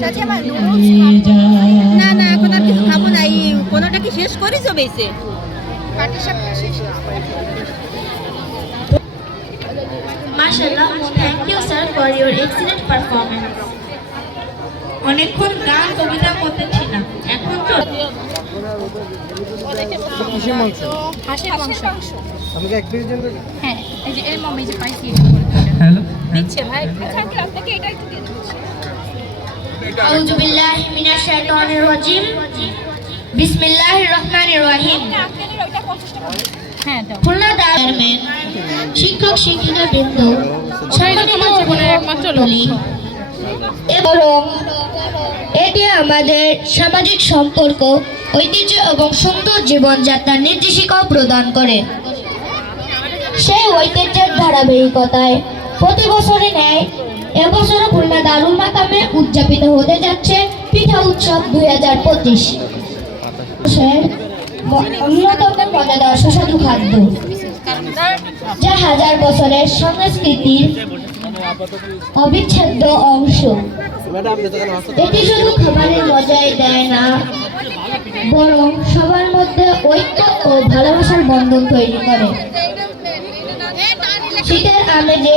চাচি আমার না না এখন আর কিছু খাবো না, এই কোনোটা কি শেষ করি বেঁচে পাটি সাপটা শেষ। Mashallah, thank you sir for your excellent performance. অনেকক্ষণ গান কবিতা করতেছিলাম, এখন তো হাঁসের মাংস। আমাকে এক পিস দেন। হ্যাঁ এই যে এর মামা এই যে পাইছি হ্যালো দিচ্ছে ভাই। আচ্ছা আঙ্কেল আপনাকে এটা একটু দিয়ে দিচ্ছি। আউযু বিল্লাহি মিনাশ শাইতানির রাজিম। বিসমিল্লাহির রহমানির রহিম। আপনাদের ওইটা 50 টাকা। হ্যাঁ দাও। খুলনা চেয়ারম্যান, শিক্ষক শিক্ষিকা বৃন্দ, সম্মানিত বোনের একমাত্র লক্ষ্য এবং এটি আমাদের সামাজিক সম্পর্ক, ঐতিহ্য এবং সুন্দর জীবনযাত্রার নির্দেশিকাও প্রদান করে। সেই ঐতিহ্যের ধারাবাহিকতায় প্রতি বছরে ন্যায় এবছরও খুলনা দারুল মাকামে উদযাপিত হতে যাচ্ছে পিঠা উৎসব 2025। অন্যতম মজাদার সুস্বাদু খাদ্য যা হাজার বছরের সংস্কৃতির অবিচ্ছেদ্য অংশ। এটি শুধু খাবারের মজাই দেয় না, বরং সবার মধ্যে ঐক্য ও ভালোবাসার বন্ধন তৈরি করে। শীতের আমেজে